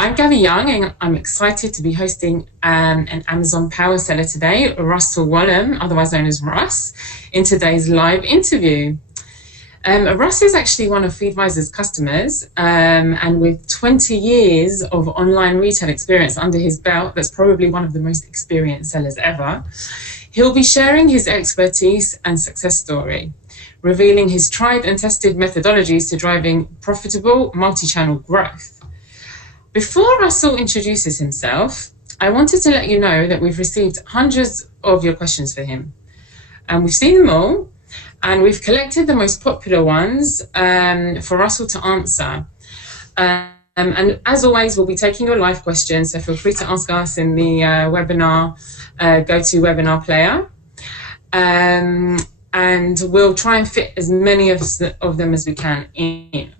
I'm Gabby Young, and I'm excited to be hosting an Amazon power seller today, Russell Wollam, otherwise known as Russ, in today's live interview. Russ is actually one of Feedvisor's customers, and with 20 years of online retail experience under his belt, that's probably one of the most experienced sellers ever. He'll be sharing his expertise and success story, revealing his tried and tested methodologies to driving profitable multi-channel growth. Before Russell introduces himself, I wanted to let you know that we've received hundreds of your questions for him. And we've seen them all, and we've collected the most popular ones for Russell to answer. And as always, we'll be taking your live questions, so feel free to ask us in the webinar, GoToWebinar player. And we'll try and fit as many of them as we can in.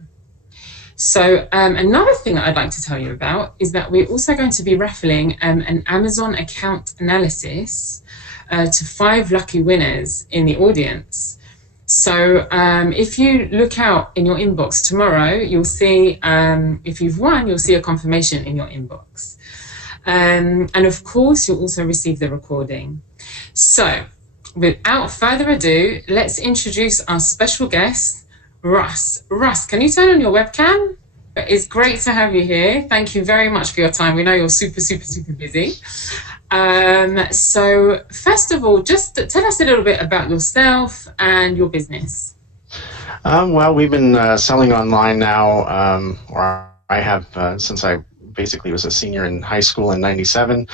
So another thing that I'd like to tell you about is that we're also going to be raffling an Amazon account analysis to 5 lucky winners in the audience. So if you look out in your inbox tomorrow, you'll see, if you've won, you'll see a confirmation in your inbox. And of course, you'll also receive the recording. So without further ado, let's introduce our special guest, Russ. Russ, can you turn on your webcam? It's great to have you here. Thank you very much for your time. We know you're super, super, super busy. So first of all, just tell us a little bit about yourself and your business. Well, we've been selling online now, or I have since I basically was a senior in high school in '97.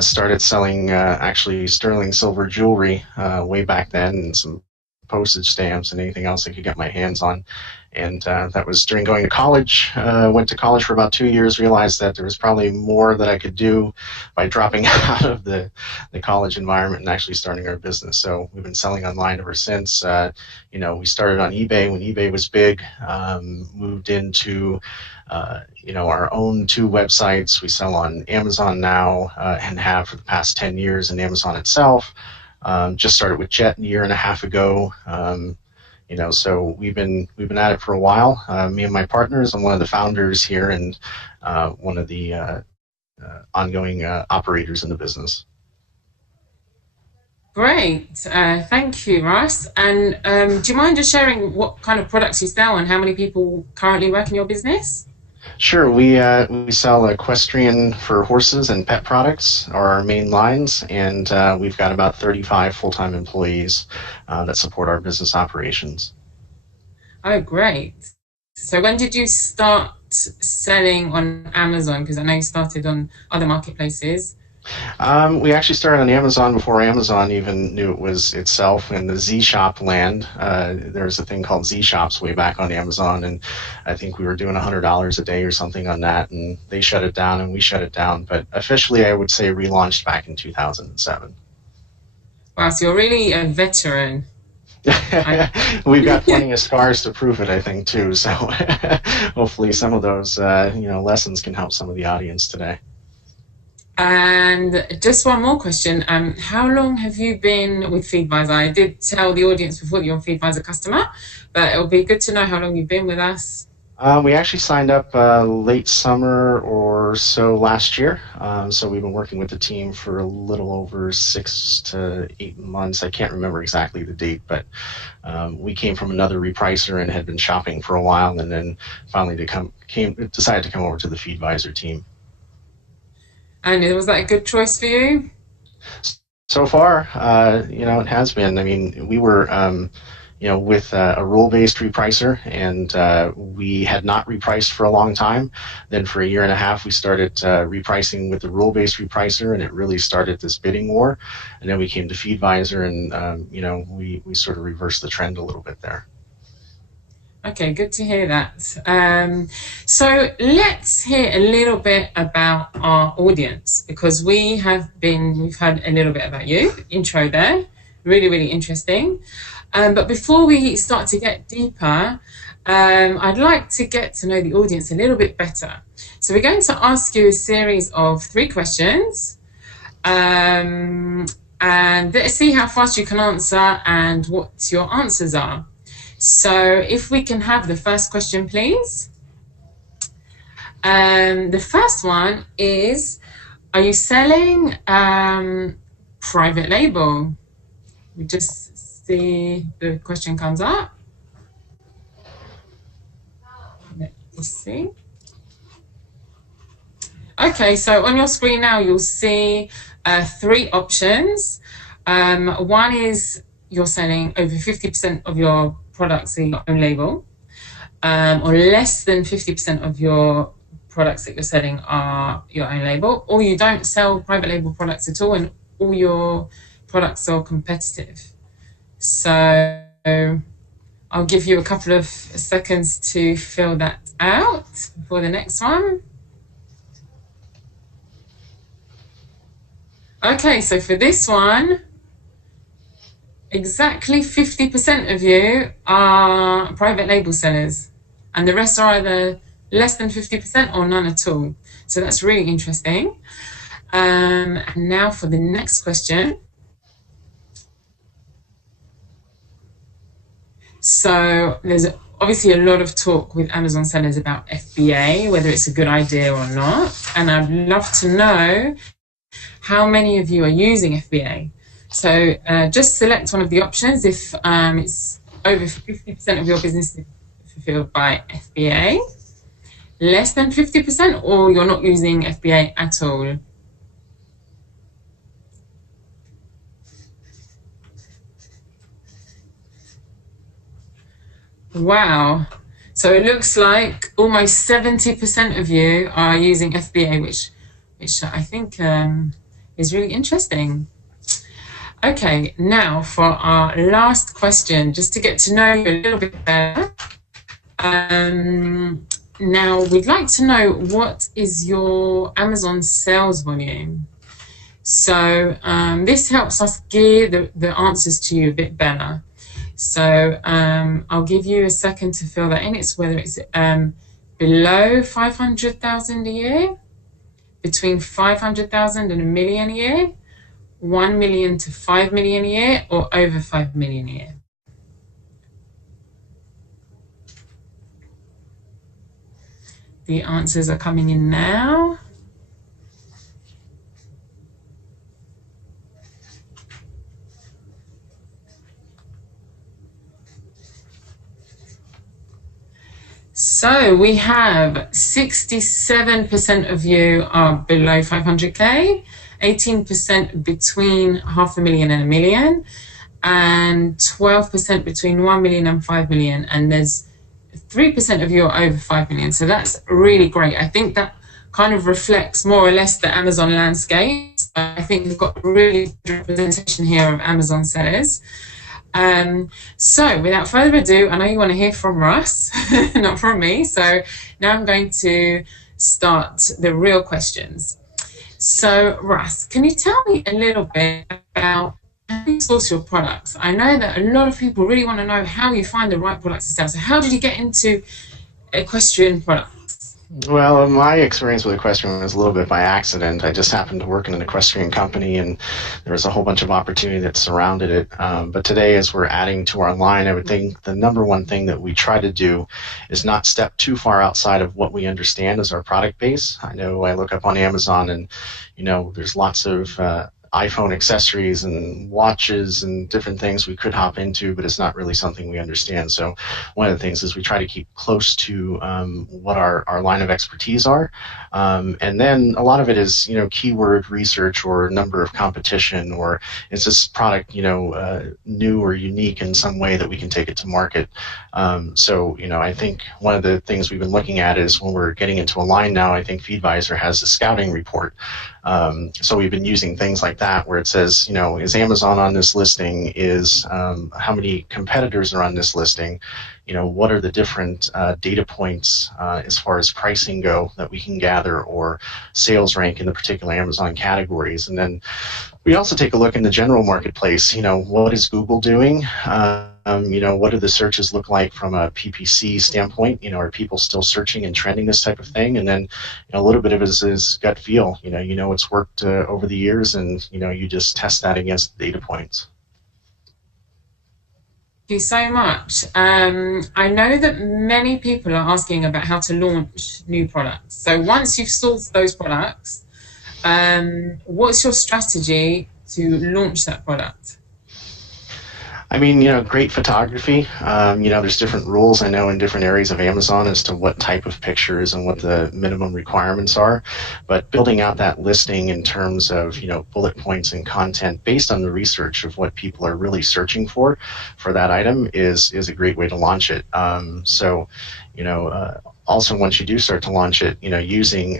Started selling actually sterling silver jewelry way back then, and some postage stamps and anything else I could get my hands on. And that was during going to college. Went to college for about 2 years, realized that there was probably more that I could do by dropping out of the college environment and actually starting our business. So we've been selling online ever since. You know, we started on eBay when eBay was big, moved into our own 2 websites. We sell on Amazon now and have for the past 10 years in Amazon itself. Just started with Jet a year and a half ago. So we've been at it for a while. Me and my partners. I'm one of the founders here and one of the ongoing operators in the business. Great, thank you, Russ. And do you mind just sharing what kind of products you sell and how many people currently work in your business? Sure. We sell equestrian for horses and pet products are our main lines, and we've got about 35 full-time employees that support our business operations. Oh, great. So when did you start selling on Amazon? Because I know you started on other marketplaces. We actually started on Amazon before Amazon even knew it was itself in the Z-Shop land. There was a thing called Z-Shops way back on Amazon, and I think we were doing $100 a day or something on that, and they shut it down and we shut it down. But officially, I would say relaunched back in 2007. Wow, so you're really a veteran. We've got plenty of scars to prove it, I think, too. So hopefully some of those lessons can help some of the audience today. And just one more question. How long have you been with Feedvisor? I did tell the audience before that you're a Feedvisor customer, but it'll be good to know how long you've been with us. We actually signed up late summer or so last year. So we've been working with the team for a little over 6 to 8 months. I can't remember exactly the date, but we came from another repricer and had been shopping for a while, and then finally decided to come over to the Feedvisor team. And was that a good choice for you? So far, it has been. I mean, we were, with a rule-based repricer, and we had not repriced for a long time. Then for a year and a half, we started repricing with the rule-based repricer, and it really started this bidding war. And then we came to Feedvisor, and, we sort of reversed the trend a little bit there. Okay, good to hear that. So let's hear a little bit about our audience, because we've heard a little bit about you, intro there, really, really interesting. But before we start to get deeper, I'd like to get to know the audience a little bit better. So we're going to ask you a series of 3 questions, and let's see how fast you can answer and what your answers are. So if we can have the first question, please. The first one is, are you selling private label? We just see the question comes up. Let's see. Okay, so on your screen now, you'll see 3 options. One is you're selling over 50% of your products in your own label, or less than 50% of your products that you're selling are your own label, or you don't sell private label products at all and all your products are competitive. So I'll give you a couple of seconds to fill that out for the next one. Okay, so for this one, exactly 50% of you are private label sellers, and the rest are either less than 50% or none at all. So that's really interesting. And now for the next question. So there's obviously a lot of talk with Amazon sellers about FBA, whether it's a good idea or not. And I'd love to know how many of you are using FBA. So just select one of the options if it's over 50% of your business is fulfilled by FBA, less than 50%, or you're not using FBA at all. Wow. So it looks like almost 70% of you are using FBA, which I think is really interesting. Okay, now for our last question, just to get to know you a little bit better. Now, we'd like to know, what is your Amazon sales volume? So this helps us gear the answers to you a bit better. So I'll give you a second to fill that in. It's whether it's below 500,000 a year, between 500,000 and a million a year, 1 million to 5 million a year, or over 5 million a year. The answers are coming in now. So we have 67% of you are below 500K, 18% between 500,000 and a million, and 12% between 1 million and 5 million. And there's 3% of you are over 5 million. So that's really great. I think that kind of reflects more or less the Amazon landscape. I think we've got really good representation here of Amazon sellers. So without further ado, I know you want to hear from Russ, not from me. So now I'm going to start the real questions. So Russ, can you tell me a little bit about how you source your products? I know that a lot of people really want to know how you find the right products to sell. So how did you get into equestrian products? Well, my experience with equestrian was a little bit by accident. I just happened to work in an equestrian company, and there was a whole bunch of opportunity that surrounded it. But today, as we're adding to our line, I would think the number one thing that we try to do is not step too far outside of what we understand as our product base. I know I look up on Amazon, and there's lots of iPhone accessories and watches and different things we could hop into, but it's not really something we understand. So one of the things is we try to keep close to what our line of expertise are. And then a lot of it is, keyword research or number of competition, or is this product, new or unique in some way that we can take it to market. So I think one of the things we've been looking at is when we're getting into a line now, I think Feedvisor has a scouting report. So we've been using things like that where it says, is Amazon on this listing? Is how many competitors are on this listing? What are the different data points as far as pricing go that we can gather, or sales rank in the particular Amazon categories? And then we also take a look in the general marketplace. What is Google doing? What do the searches look like from a PPC standpoint? Are people still searching and trending this type of thing? And then a little bit of it is gut feel. It's worked over the years, and you just test that against the data points. you so much. I know that many people are asking about how to launch new products. So once you've sourced those products, what's your strategy to launch that product? I mean, great photography. There's different rules I know in different areas of Amazon as to what type of pictures and what the minimum requirements are. But building out that listing in terms of, bullet points and content based on the research of what people are really searching for that item is a great way to launch it. Also, once you do start to launch it, using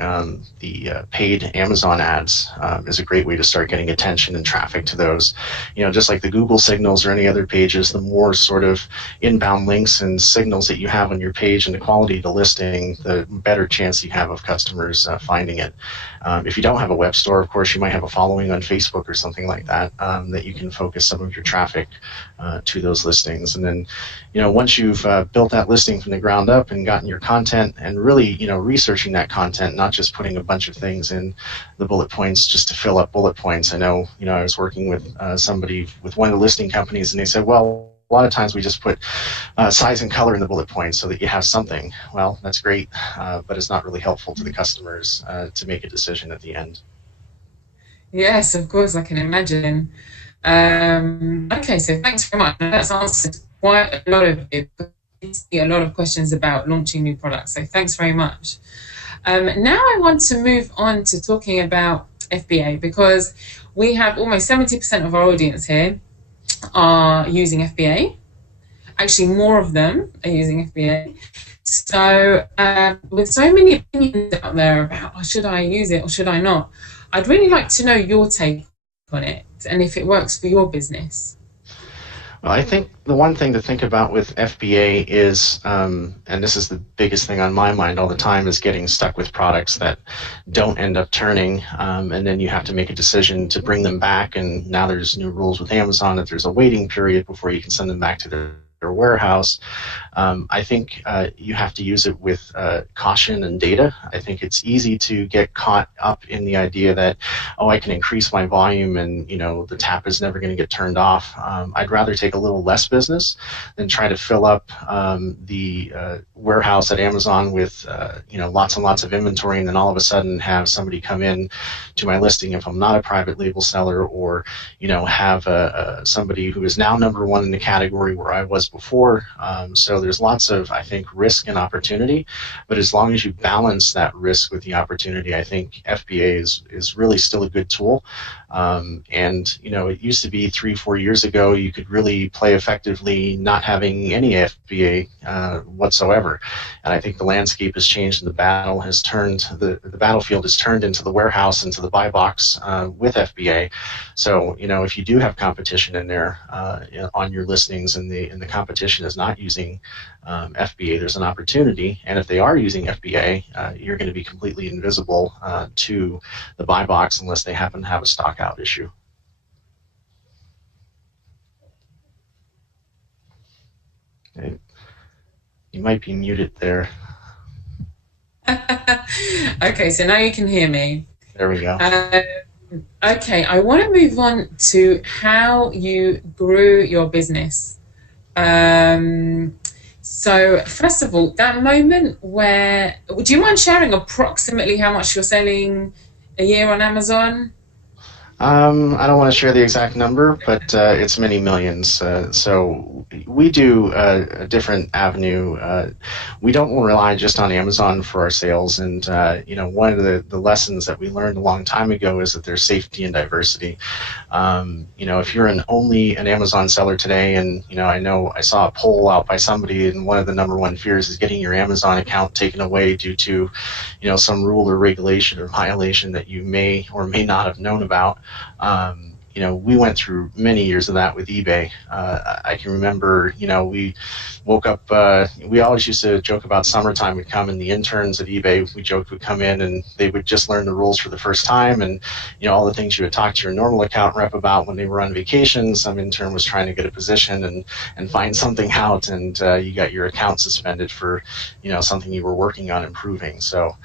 the paid Amazon ads is a great way to start getting attention and traffic to those. Just like the Google signals or any other pages, the more sort of inbound links and signals that you have on your page and the quality of the listing, the better chance you have of customers finding it. If you don't have a web store, of course, you might have a following on Facebook or something like that, that you can focus some of your traffic to those listings. And then, once you've built that listing from the ground up and gotten your content and really, researching that content, not just putting a bunch of things in the bullet points just to fill up bullet points. I know, I was working with somebody with one of the listing companies, and they said, well, a lot of times we just put size and color in the bullet points so that you have something. Well, that's great, but it's not really helpful to the customers to make a decision at the end. Yes, of course, I can imagine. Okay, so thanks very much. That's answered quite a lot of it. I see a lot of questions about launching new products. So thanks very much. Now I want to move on to talking about FBA because we have almost 70% of our audience here are using FBA. Actually, more of them are using FBA. So with so many opinions out there about, oh, should I use it or should I not? I'd really like to know your take on it and if it works for your business. Well, I think the one thing to think about with FBA is, and this is the biggest thing on my mind all the time, is getting stuck with products that don't end up turning, and then you have to make a decision to bring them back. And now there's new rules with Amazon that there's a waiting period before you can send them back to their warehouse. I think you have to use it with caution and data. I think it's easy to get caught up in the idea that, oh, I can increase my volume and the tap is never going to get turned off. I'd rather take a little less business than try to fill up the warehouse at Amazon with lots and lots of inventory, and then all of a sudden have somebody come in to my listing if I'm not a private label seller, or have somebody who is now number one in the category where I was before. So there's lots of, I think, risk and opportunity, but as long as you balance that risk with the opportunity, I think FBA is really still a good tool. And it used to be 3-4 years ago you could really play effectively not having any FBA whatsoever. And I think the landscape has changed, and the battlefield has turned into the warehouse, into the buy box with FBA. So if you do have competition in there on your listings, and the competition is not using FBA, there's an opportunity. And if they are using FBA, you're going to be completely invisible to the buy box unless they happen to have a stock out issue. Okay. You might be muted there. Okay, so now you can hear me. There we go. Okay, I want to move on to how you grew your business. So first of all, that moment where, would you mind sharing approximately how much you're selling a year on Amazon? I don't want to share the exact number, but it's many millions. So we do a different avenue. We don't rely just on Amazon for our sales. And, one of the lessons that we learned a long time ago is that there's safety and diversity. If you're only an Amazon seller today, and, I know I saw a poll out by somebody, and one of the number one fears is getting your Amazon account taken away due to, some rule or regulation or violation that you may or may not have known about. We went through many years of that with eBay. I can remember, we woke up, we always used to joke about summertime would come, and the interns at eBay, we joked, would come in and they would just learn the rules for the first time. And, all the things you would talk to your normal account rep about when they were on vacation, some intern was trying to get a position and find something out, and you got your account suspended for, something you were working on improving. So,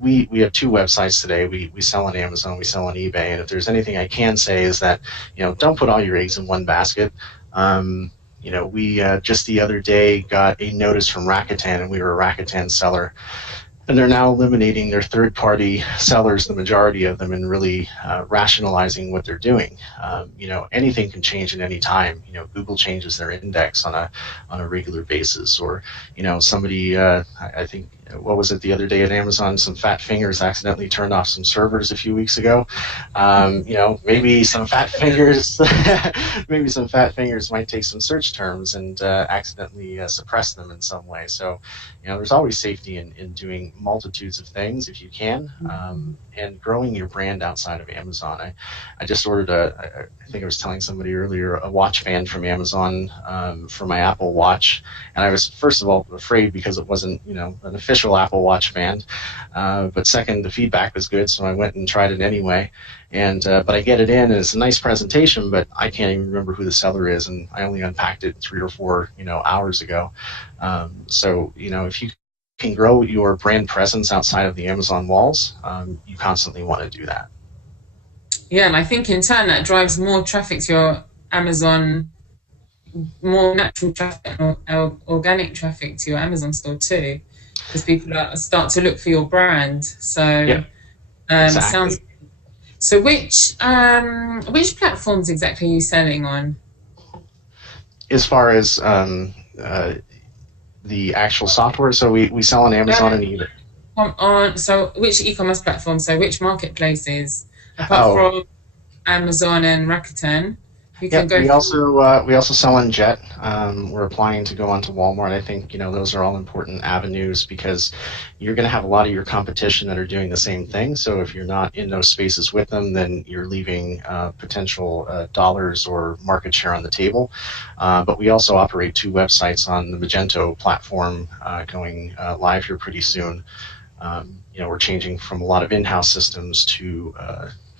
we have 2 websites today. We sell on Amazon, we sell on eBay, and if there's anything I can say is that, don't put all your eggs in one basket. We just the other day got a notice from Rakuten, and we were a Rakuten seller, and they're now eliminating their third-party sellers, the majority of them, and really rationalizing what they're doing. Anything can change at any time. Google changes their index on a regular basis, or somebody. I think, what was it the other day at Amazon? Some fat fingers accidentally turned off some servers a few weeks ago. Maybe some fat fingers, maybe some fat fingers might take some search terms and accidentally suppress them in some way. So, there's always safety in doing multitudes of things if you can, and growing your brand outside of Amazon. I just ordered I think I was telling somebody earlier, a watch band from Amazon for my Apple Watch, and I was, first of all, afraid because it wasn't an official Apple Watch band, but second, the feedback was good, so I went and tried it anyway. And but I get it in, and it's a nice presentation, but I can't even remember who the seller is, and I only unpacked it 3 or 4 hours ago. So if you can grow your brand presence outside of the Amazon walls, you constantly want to do that. Yeah, and I think in turn that drives more traffic to your Amazon, more natural traffic, or organic traffic to your Amazon store too, because people start to look for your brand. So, Yeah, exactly. sounds. So, which platforms exactly are you selling on? As far as the actual software, so we sell on Amazon and eBay. So, which e-commerce platforms? So, which marketplaces apart Oh, from Amazon and Rakuten? You yeah, can go. we also sell on Jet. We're applying to go onto Walmart. I think those are all important avenues because you're going to have a lot of your competition that are doing the same thing. So if you're not in those spaces with them, then you're leaving potential dollars or market share on the table. But we also operate 2 websites on the Magento platform, going live here pretty soon. We're changing from a lot of in-house systems to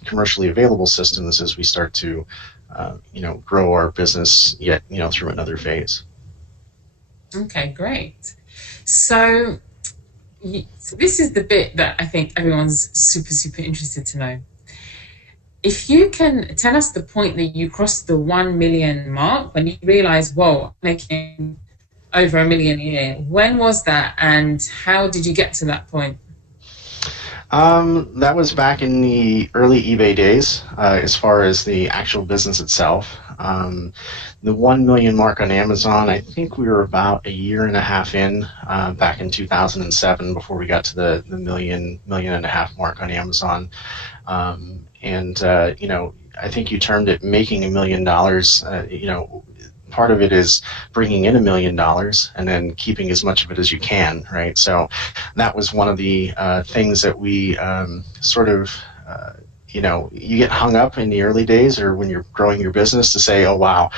commercially available systems as we start to grow our business yet, through another phase. Okay, great. So, so this is the bit that I think everyone's super, super interested to know. If you can tell us the point that you crossed the 1 million mark, when you realized, whoa, I'm making over $1 million a year. When was that, and how did you get to that point? That was back in the early eBay days, as far as the actual business itself. The 1 million mark on Amazon, I think we were about a year and a half in, back in 2007, before we got to the million and a half mark on Amazon. I think you termed it making $1 million. Part of it is bringing in $1 million and then keeping as much of it as you can, right? So that was one of the things that we you get hung up in the early days or when you're growing your business to say, oh, wow,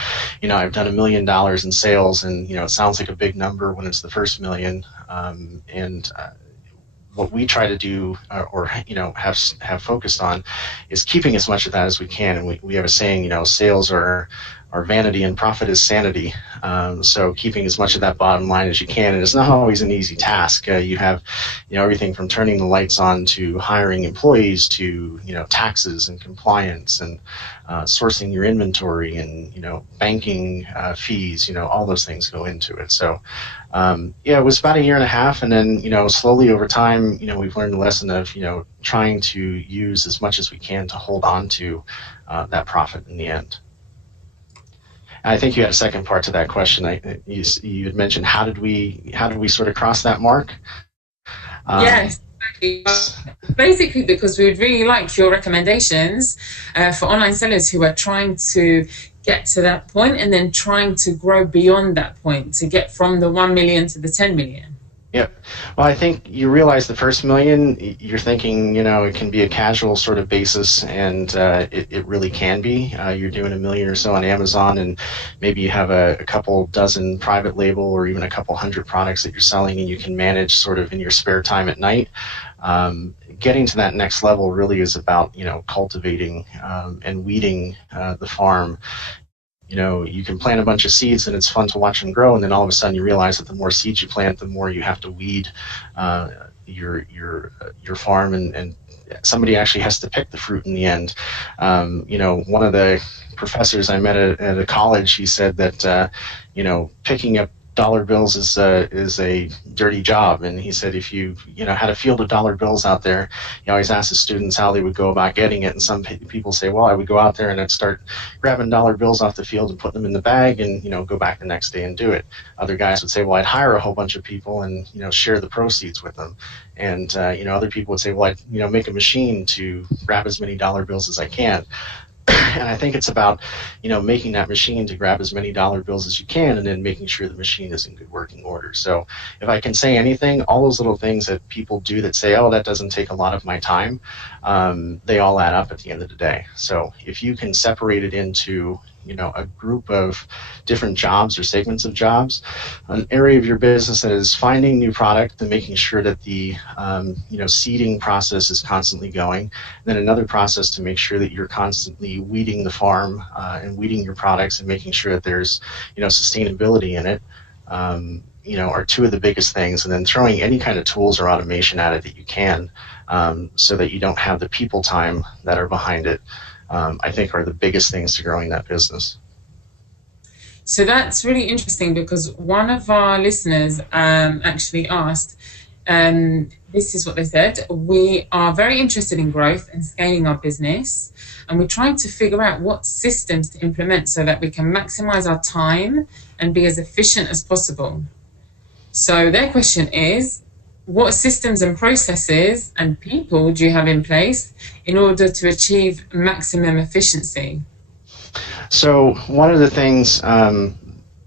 I've done $1 million in sales, and, it sounds like a big number when it's the first million. What we try to do, or have focused on, is keeping as much of that as we can. And we have a saying, sales are vanity and profit is sanity. So keeping as much of that bottom line as you can, and it's not always an easy task. You have, everything from turning the lights on to hiring employees to, taxes and compliance and sourcing your inventory and, banking fees, all those things go into it. So, it was about a year and a half, and then, slowly over time, we've learned the lesson of, trying to use as much as we can to hold on to that profit in the end. I think you had a second part to that question. You had mentioned how did we sort of cross that mark? Yes, exactly. Basically, because we would really like your recommendations for online sellers who are trying to get to that point and then trying to grow beyond that point to get from the 1 million to the 10 million. Yep. Well, I think you realize the first million, you're thinking, it can be a casual sort of basis, and it really can be. You're doing $1 million or so on Amazon, and maybe you have a couple dozen private label or even a couple hundred products that you're selling, and you can manage sort of in your spare time at night. Getting to that next level really is about, cultivating and weeding the farm. You can plant a bunch of seeds and it's fun to watch them grow, and then all of a sudden you realize that the more seeds you plant, the more you have to weed your farm and somebody actually has to pick the fruit in the end. One of the professors I met at a college, he said that picking up dollar bills is a dirty job, and he said if you had a field of dollar bills out there, he always asked the students how they would go about getting it, and some people say, well, I would go out there and I'd start grabbing dollar bills off the field and putting them in the bag and go back the next day and do it. Other guys would say, well, I'd hire a whole bunch of people and share the proceeds with them, and other people would say, well, I'd make a machine to grab as many dollar bills as I can. And I think it's about, making that machine to grab as many dollar bills as you can, and then making sure the machine is in good working order. So if I can say anything, all those little things that people do that say, oh, that doesn't take a lot of my time, they all add up at the end of the day. So if you can separate it into a group of different jobs or segments of jobs, an area of your business that is finding new product and making sure that the seeding process is constantly going, then another process to make sure that you're constantly weeding the farm and weeding your products and making sure that there's sustainability in it, are two of the biggest things. And then throwing any kind of tools or automation at it that you can, so that you don't have the people time that are behind it, I think are the biggest things to growing that business. So that's really interesting, because one of our listeners actually asked, this is what they said: we are very interested in growth and scaling our business, and we're trying to figure out what systems to implement so that we can maximize our time and be as efficient as possible. So their question is, what systems and processes and people do you have in place in order to achieve maximum efficiency? So one of the things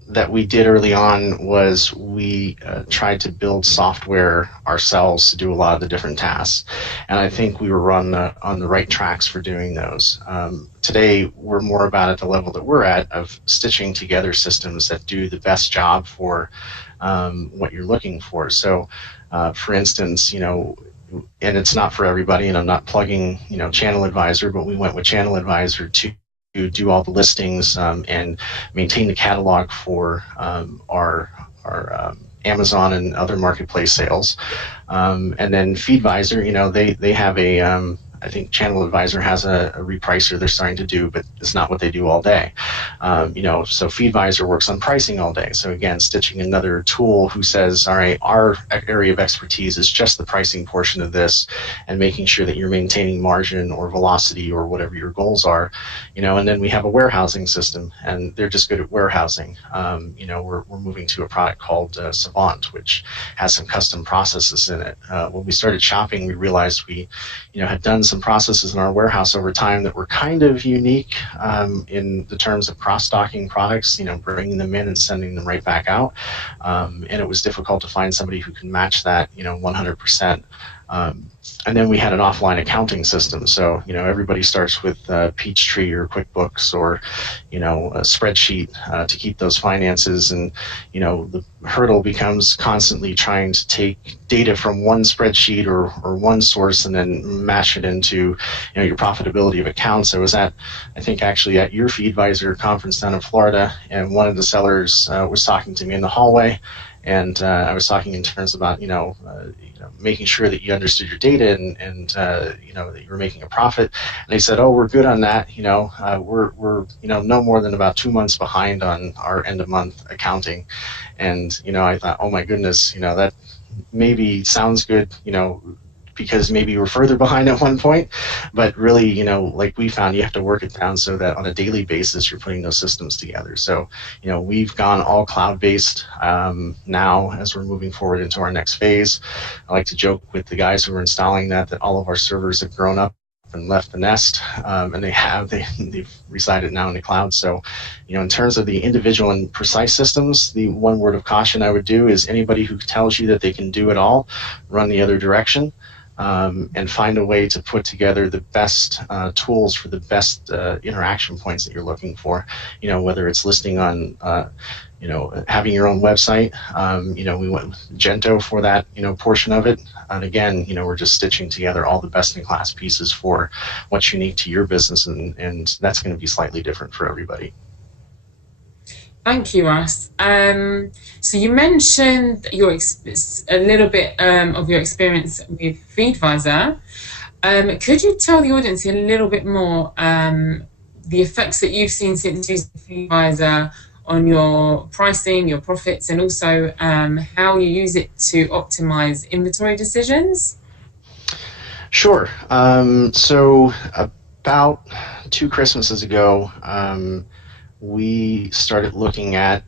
that we did early on was we tried to build software ourselves to do a lot of the different tasks. And I think we were on the right tracks for doing those. Today, we're more about at the level that we're at of stitching together systems that do the best job for what you're looking for. So, for instance, and it's not for everybody, and I'm not plugging, Channel Advisor, but we went with Channel Advisor to do all the listings and maintain the catalog for our Amazon and other marketplace sales. And then Feedvisor, they have a I think Channel Advisor has a repricer they're starting to do, but it's not what they do all day. So Feedvisor works on pricing all day. So again, stitching another tool who says, all right, our area of expertise is just the pricing portion of this, and making sure that you're maintaining margin or velocity or whatever your goals are. And then we have a warehousing system, and they're just good at warehousing. We're moving to a product called Savant, which has some custom processes in it. When we started shopping, we realized we had done some processes in our warehouse over time that were kind of unique in the terms of cross-docking products, bringing them in and sending them right back out. And it was difficult to find somebody who can match that, 100%. And then we had an offline accounting system. So, everybody starts with Peachtree or QuickBooks or, a spreadsheet to keep those finances. And, the hurdle becomes constantly trying to take data from one spreadsheet or one source and then mash it into, your profitability of accounts. I was I think actually at your Feedvisor conference down in Florida, and one of the sellers was talking to me in the hallway. And I was talking in terms about, making sure that you understood your data and that you were making a profit. And they said, oh, we're good on that. We're no more than about 2 months behind on our end of month accounting. And, I thought, oh my goodness, that maybe sounds good, because maybe we're further behind at one point, but really, like we found, you have to work it down so that on a daily basis, you're putting those systems together. So, we've gone all cloud-based now as we're moving forward into our next phase. I like to joke with the guys who are installing that all of our servers have grown up and left the nest, and they've resided now in the cloud. So, in terms of the individual and precise systems, the one word of caution I would do is anybody who tells you that they can do it all, run the other direction. And find a way to put together the best tools for the best interaction points that you're looking for. Whether it's listing on, having your own website. We went with Gento for that, portion of it. And again, we're just stitching together all the best-in-class pieces for what's unique to your business, and that's going to be slightly different for everybody. Thank you, Russ. So you mentioned a little bit of your experience with Feedvisor. Could you tell the audience a little bit more the effects that you've seen since using Feedvisor on your pricing, your profits, and also how you use it to optimize inventory decisions? Sure. So about 2 Christmases ago, we started looking at,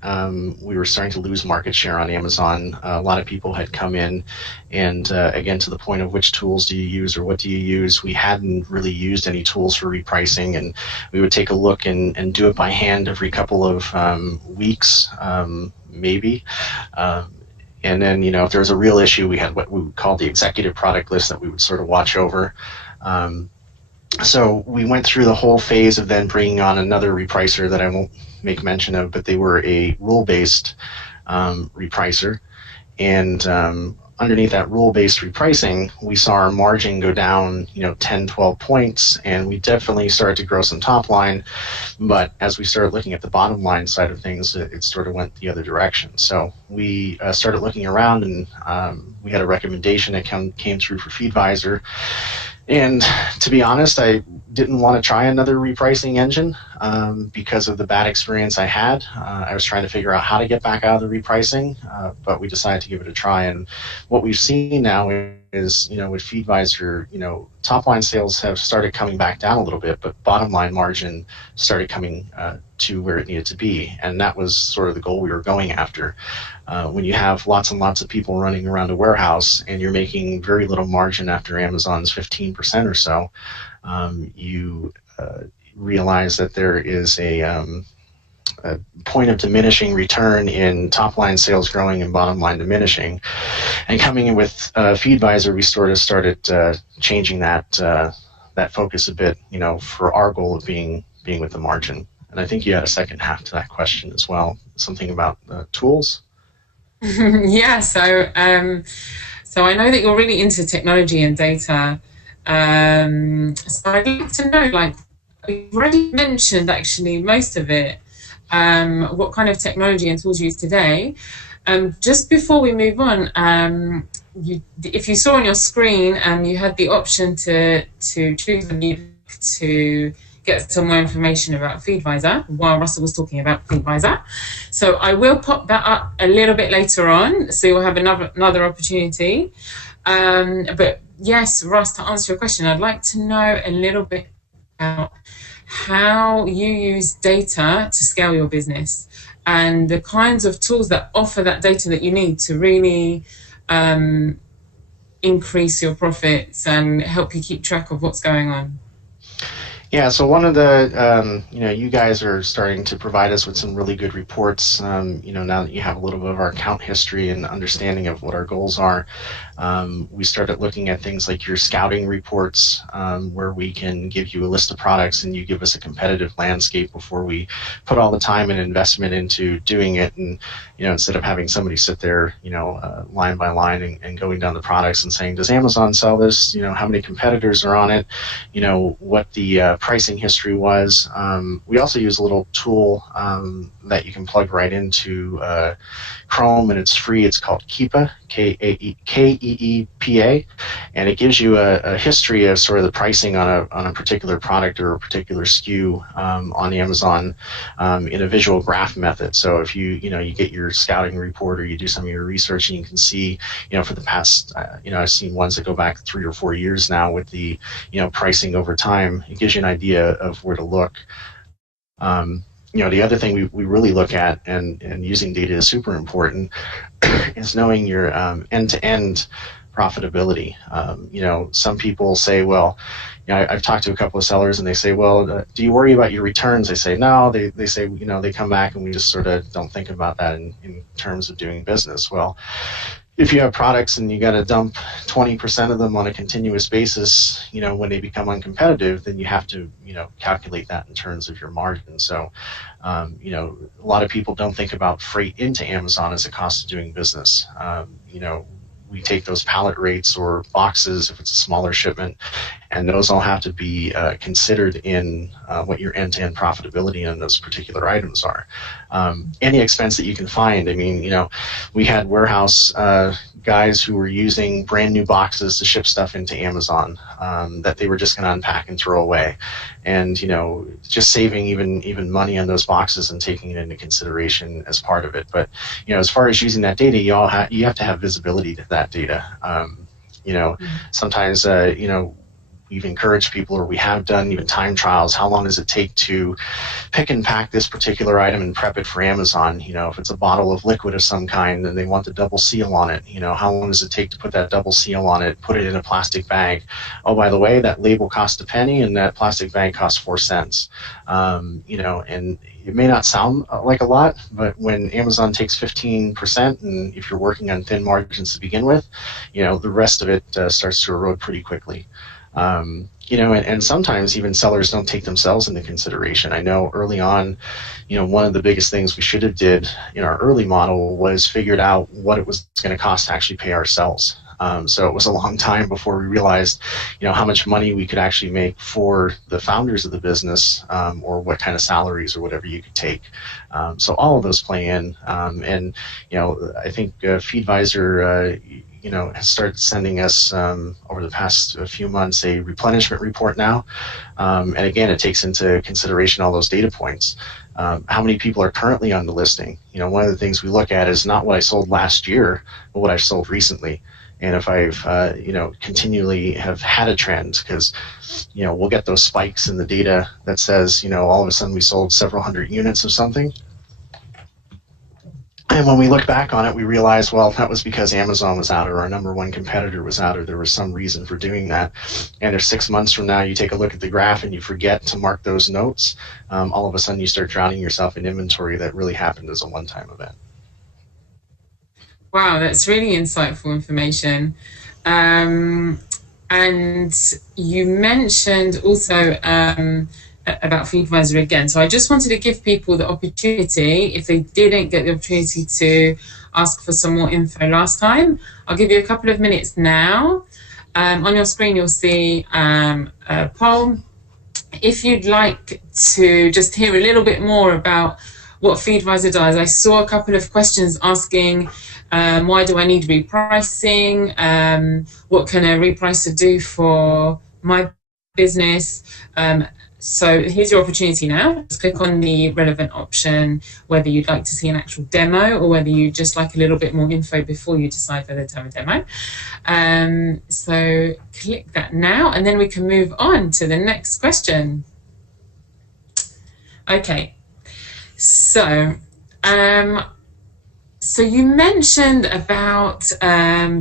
we were starting to lose market share on Amazon. A lot of people had come in, and again, to the point of which tools do you use or what do you use, we hadn't really used any tools for repricing, and we would take a look and do it by hand every couple of weeks, maybe. And then, if there was a real issue, we had what we would call the executive product list that we would sort of watch over. So we went through the whole phase of then bringing on another repricer that I won't make mention of, but they were a rule-based repricer. And underneath that rule-based repricing, we saw our margin go down, 10, 12 points, and we definitely started to grow some top line. But as we started looking at the bottom line side of things, it sort of went the other direction. So we started looking around, and we had a recommendation that came through for Feedvisor. And to be honest, I didn't want to try another repricing engine because of the bad experience I had. I was trying to figure out how to get back out of the repricing, but we decided to give it a try. And what we've seen now is, with Feedvisor, top line sales have started coming back down a little bit, but bottom line margin started coming to where it needed to be. And that was sort of the goal we were going after. When you have lots and lots of people running around a warehouse and you're making very little margin after Amazon's 15% or so, you realize that there is a point of diminishing return in top line sales growing and bottom line diminishing. And coming in with Feedvisor, we sort of started changing that focus a bit, for our goal of being with the margin. And I think you had a second half to that question as well, something about tools. Yeah, so I know that you're really into technology and data. So I'd like to know, you've already mentioned actually most of it, what kind of technology and tools you use today. Just before we move on, if you saw on your screen, you had the option to choose to get some more information about Feedvisor while Russell was talking about Feedvisor. So I will pop that up a little bit later on, so you'll have another opportunity. But yes, Russ, to answer your question, I'd like to know a little bit about how you use data to scale your business and the kinds of tools that offer that data that you need to really increase your profits and help you keep track of what's going on. Yeah, so one of the, you guys are starting to provide us with some really good reports, now that you have a little bit of our account history and understanding of what our goals are. We started looking at things like your scouting reports, where we can give you a list of products and you give us a competitive landscape before we put all the time and investment into doing it. And, instead of having somebody sit there, line by line and going down the products and saying, does Amazon sell this? How many competitors are on it? What the pricing history was. We also use a little tool that you can plug right into Chrome, and it's free. It's called Keepa, Keepa, and it gives you a history of sort of the pricing on a particular product or a particular SKU on Amazon in a visual graph method. So if you get your scouting report or you do some of your research, and you can see, for the past, I've seen ones that go back 3 or 4 years now with the, pricing over time. It gives you an idea of where to look. The other thing we really look at, and using data is super important, is knowing your end-to-end profitability. Some people say, well, I've talked to a couple of sellers and they say, well, do you worry about your returns? They say, no. They say, they come back and we just sort of don't think about that in terms of doing business. Well, if you have products and you got to dump 20% of them on a continuous basis, when they become uncompetitive, then you have to, calculate that in terms of your margin. So, a lot of people don't think about freight into Amazon as a cost of doing business. We take those pallet rates or boxes if it's a smaller shipment, and those all have to be considered in what your end-to-end profitability on those particular items are. any expense that you can find. I mean, we had warehouse guys who were using brand new boxes to ship stuff into Amazon that they were just going to unpack and throw away, and just saving even money on those boxes and taking it into consideration as part of it. But as far as using that data, you have to have visibility to that data. Sometimes we've encouraged people, or we have done even time trials. How long does it take to pick and pack this particular item and prep it for Amazon? If it's a bottle of liquid of some kind and they want the double seal on it, how long does it take to put that double seal on it, put it in a plastic bag? Oh, by the way, that label cost a penny and that plastic bag costs 4 cents. And it may not sound like a lot, but when Amazon takes 15%, and if you're working on thin margins to begin with, the rest of it starts to erode pretty quickly. And sometimes even sellers don't take themselves into consideration. I know early on, one of the biggest things we should have did in our early model was figured out what it was going to cost to actually pay ourselves. So it was a long time before we realized, how much money we could actually make for the founders of the business, or what kind of salaries or whatever you could take. So all of those play in. And I think Feedvisor, has started sending us over the past few months a replenishment report now. And again, it takes into consideration all those data points. How many people are currently on the listing? One of the things we look at is not what I sold last year, but what I've sold recently. And if I've, continually have had a trend, because, we'll get those spikes in the data that says, all of a sudden we sold several hundred units of something. And when we look back on it, we realize, well, that was because Amazon was out, or our number one competitor was out, or there was some reason for doing that. And if 6 months from now you take a look at the graph and you forget to mark those notes, all of a sudden you start drowning yourself in inventory that really happened as a one-time event. Wow, that's really insightful information. And you mentioned also about Feedvisor again. So I just wanted to give people the opportunity, if they didn't get the opportunity to ask for some more info last time, I'll give you a couple of minutes now. On your screen, you'll see a poll. If you'd like to just hear a little bit more about what Feedvisor does, I saw a couple of questions asking, why do I need repricing? What can a repricer do for my business? So here's your opportunity now. Just click on the relevant option, whether you'd like to see an actual demo or whether you just like a little bit more info before you decide whether to have a demo. So click that now, and then we can move on to the next question. Okay, so you mentioned about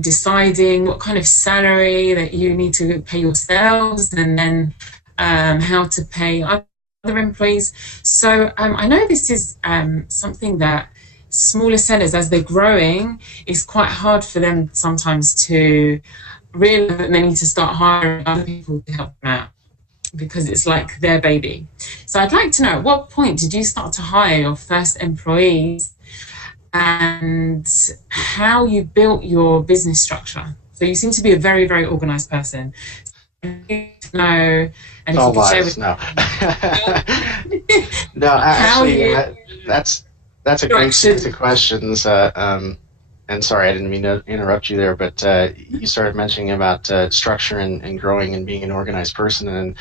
deciding what kind of salary that you need to pay yourselves, and then how to pay other employees. So I know this is something that smaller sellers, as they're growing, is quite hard for them sometimes to realize that they need to start hiring other people to help them out, because it's like their baby. So I'd like to know, at what point did you start to hire your first employees, and how you built your business structure? So you seem to be a very, very organized person. No, and all lies. No. No, actually, that's a great series of questions. And sorry, I didn't mean to interrupt you there, but you started mentioning about structure and growing and being an organized person. And,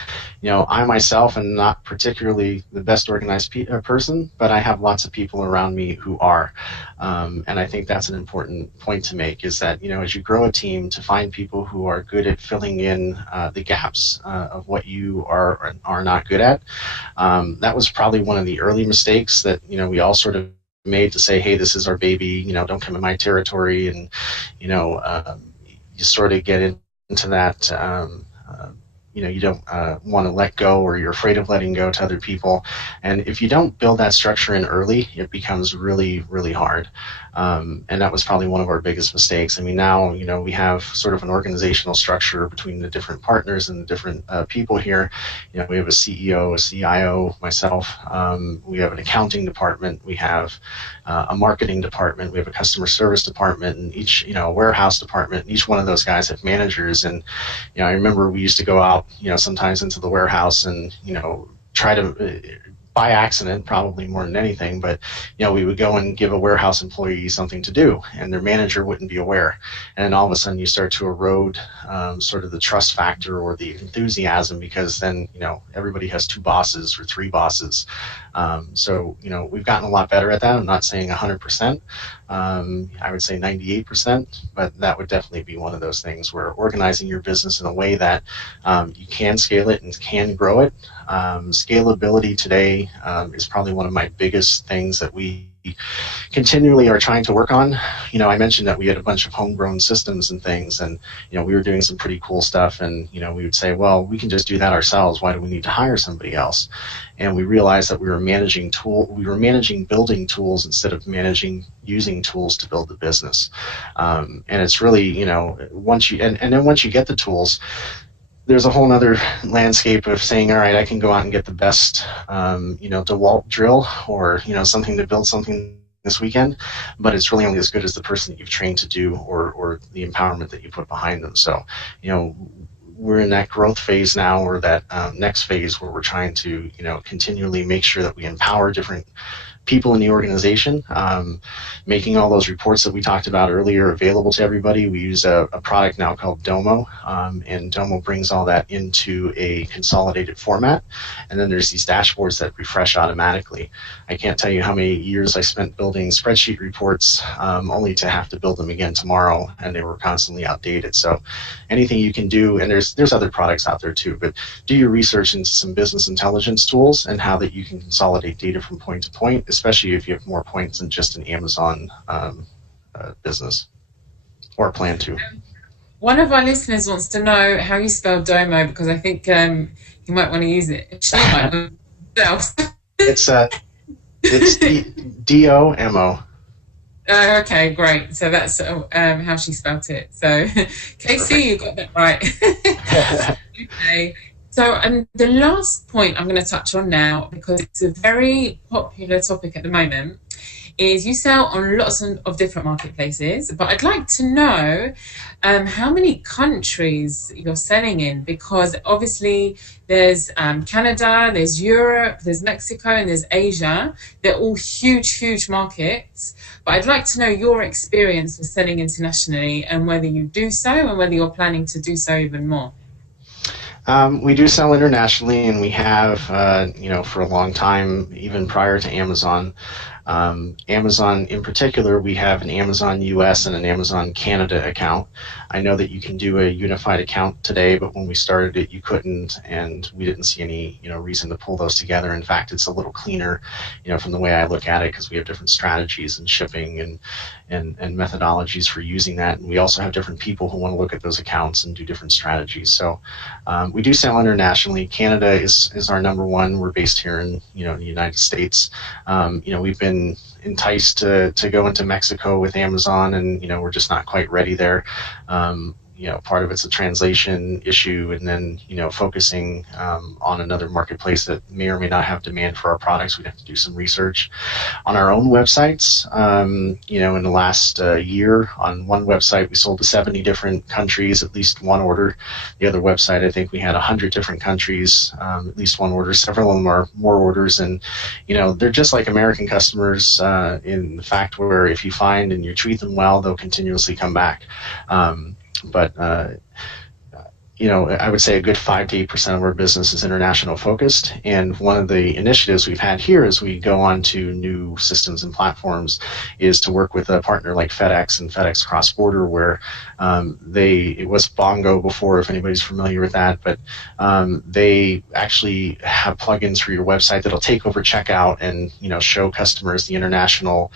I myself am not particularly the best organized person, but I have lots of people around me who are. And I think that's an important point to make, is that, as you grow a team, to find people who are good at filling in the gaps of what you are not good at. That was probably one of the early mistakes that, we all sort of made, to say, hey, this is our baby, don't come in my territory. And, you sort of get into that, you don't want to let go, or you're afraid of letting go to other people. And if you don't build that structure in early, it becomes really, really hard. And that was probably one of our biggest mistakes. I mean, now, we have sort of an organizational structure between the different partners and the different people here. We have a CEO, a CIO, myself. We have an accounting department. We have a marketing department. We have a customer service department, and each, a warehouse department. And each one of those guys have managers. And, I remember we used to go out, sometimes into the warehouse and, try to by accident, probably more than anything, but we would go and give a warehouse employee something to do, and their manager wouldn't be aware. And all of a sudden, you start to erode sort of the trust factor or the enthusiasm, because then everybody has two bosses or three bosses. So we've gotten a lot better at that. I'm not saying 100%. I would say 98%, but that would definitely be one of those things where organizing your business in a way that you can scale it and can grow it. Scalability today is probably one of my biggest things that we continually are trying to work on. I mentioned that we had a bunch of homegrown systems and things, and we were doing some pretty cool stuff, and we would say, well, we can just do that ourselves. Why do we need to hire somebody else? And we realized that we were managing building tools instead of managing using tools to build the business. And it's really, once you and then once you get the tools, there's a whole other landscape of saying, all right, I can go out and get the best, DeWalt drill or, something to build something this weekend, but it's really only as good as the person that you've trained to do or the empowerment that you put behind them. So, we're in that growth phase now, or that next phase where we're trying to, continually make sure that we empower different people in the organization, making all those reports that we talked about earlier available to everybody. We use a product now called Domo, and Domo brings all that into a consolidated format. And then there's these dashboards that refresh automatically. I can't tell you how many years I spent building spreadsheet reports only to have to build them again tomorrow, and they were constantly outdated. So anything you can do, and there's other products out there too, but do your research into some business intelligence tools and how that you can consolidate data from point to point, especially if you have more points than just an Amazon business or plan to. One of our listeners wants to know how you spell Domo, because I think you might want to use it. She might know. It's D-O-M-O. Oh, okay, great. So that's how she spelt it. So, Casey, you got that right. Okay. So the last point I'm going to touch on now, because it's a very popular topic at the moment, is you sell on lots of different marketplaces, but I'd like to know how many countries you're selling in, because obviously there's Canada, there's Europe, there's Mexico, and there's Asia. They're all huge, huge markets. But I'd like to know your experience with selling internationally, and whether you do so and whether you're planning to do so even more. We do sell internationally, and we have, for a long time, even prior to Amazon. Amazon in particular, we have an Amazon US and an Amazon Canada account. I know that you can do a unified account today, but when we started it, you couldn't, and we didn't see any, reason to pull those together. In fact, it's a little cleaner, from the way I look at it, because we have different strategies and shipping and methodologies for using that. And we also have different people who want to look at those accounts and do different strategies. So we do sell internationally. Canada is our number one. We're based here in, the United States. We've been enticed to go into Mexico with Amazon, and we're just not quite ready there. Part of it's a translation issue, and then focusing on another marketplace that may or may not have demand for our products. We'd have to do some research on our own websites. In the last year, on one website we sold to 70 different countries, at least one order. The other website, I think we had 100 different countries, at least one order. Several of them are more orders, and they're just like American customers in the fact where if you find and you treat them well, they'll continuously come back. But I would say a good 5 to 8% of our business is international focused. And one of the initiatives we've had here as we go on to new systems and platforms is to work with a partner like FedEx and FedEx Cross Border, where it was Bongo before, if anybody's familiar with that, but they actually have plugins for your website that'll take over checkout and show customers the international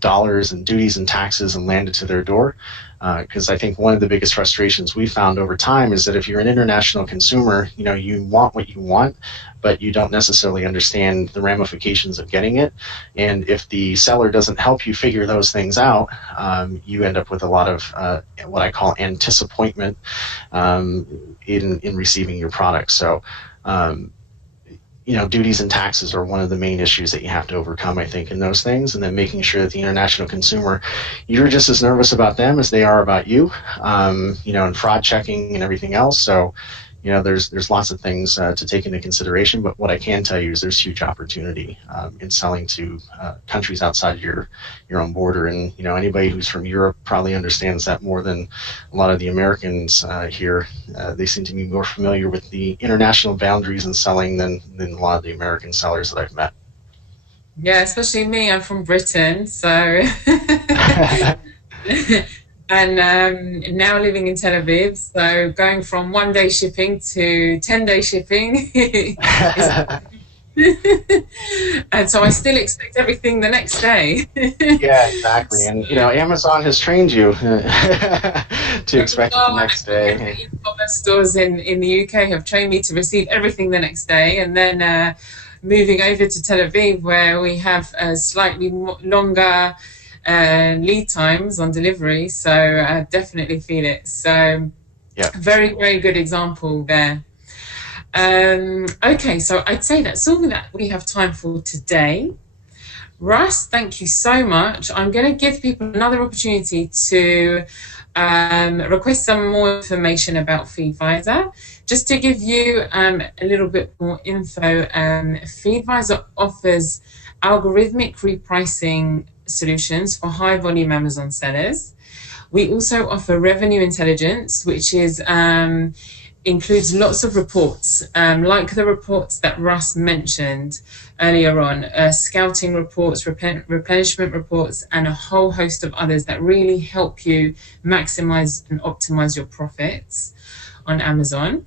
dollars and duties and taxes and land it to their door. Because I think one of the biggest frustrations we found over time is that if you're an international consumer, you want what you want, but you don't necessarily understand the ramifications of getting it. And if the seller doesn't help you figure those things out, you end up with a lot of what I call anticipation in receiving your product. So duties and taxes are one of the main issues that you have to overcome, I think, in those things. And then making sure that the international consumer, you're just as nervous about them as they are about you, and fraud checking and everything else. So, there's lots of things to take into consideration. But what I can tell you is there's huge opportunity in selling to countries outside your own border. And anybody who's from Europe probably understands that more than a lot of the Americans here. They seem to be more familiar with the international boundaries in selling than a lot of the American sellers that I've met. Yeah, especially me. I'm from Britain, so and now living in Tel Aviv. So going from 1 day shipping to 10-day shipping, and so I still expect everything the next day. Yeah, exactly. And Amazon has trained you to expect it the next day. E-commerce stores in the UK have trained me to receive everything the next day, and then moving over to Tel Aviv, where we have slightly longer lead times on delivery, so I definitely feel it. So, yeah, very, very good example there. Okay, so I'd say that's all that we have time for today. Russ, thank you so much. I'm going to give people another opportunity to request some more information about Feedvisor. Just to give you a little bit more info, Feedvisor offers algorithmic repricing solutions for high volume Amazon sellers. We also offer revenue intelligence, which is includes lots of reports, like the reports that Russ mentioned earlier on, scouting reports, replenishment reports, and a whole host of others that really help you maximize and optimize your profits on Amazon.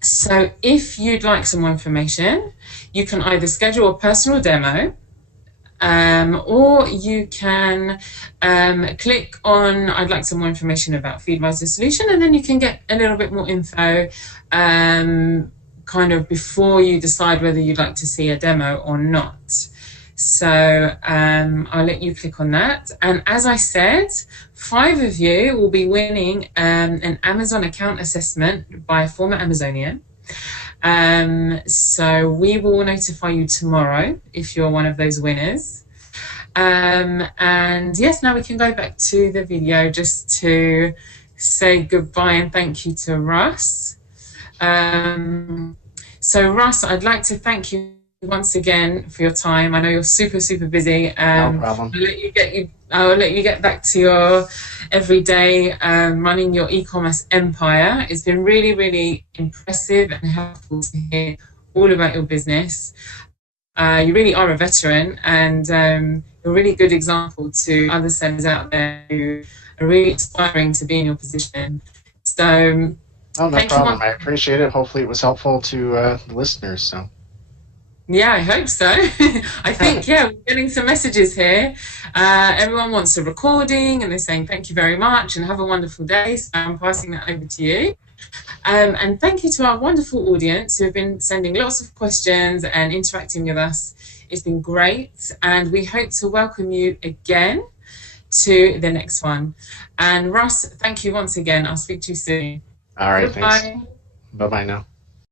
So if you'd like some more information, you can either schedule a personal demo, or you can click on I'd like some more information about Feedvisor solution, and then you can get a little bit more info kind of before you decide whether you'd like to see a demo or not. So I'll let you click on that. And as I said, 5 of you will be winning an Amazon account assessment by a former Amazonian. So we will notify you tomorrow if you're one of those winners. And yes, now we can go back to the video just to say goodbye and thank you to Russ. So Russ, I'd like to thank you once again for your time. I know you're super, super busy. No problem. I'll let you get back to your everyday running your e-commerce empire. It's been really, really impressive and helpful to hear all about your business. You really are a veteran, and you're a really good example to other sellers out there who are really aspiring to be in your position. So, oh, no problem. I appreciate it. Hopefully it was helpful to the listeners. So. Yeah, I hope so. I think, yeah, we're getting some messages here. Everyone wants a recording and they're saying thank you very much and have a wonderful day. So I'm passing that over to you. And thank you to our wonderful audience who have been sending lots of questions and interacting with us. It's been great. And we hope to welcome you again to the next one. And Russ, thank you once again. I'll speak to you soon. All right, Goodbye. Thanks. Bye-bye now.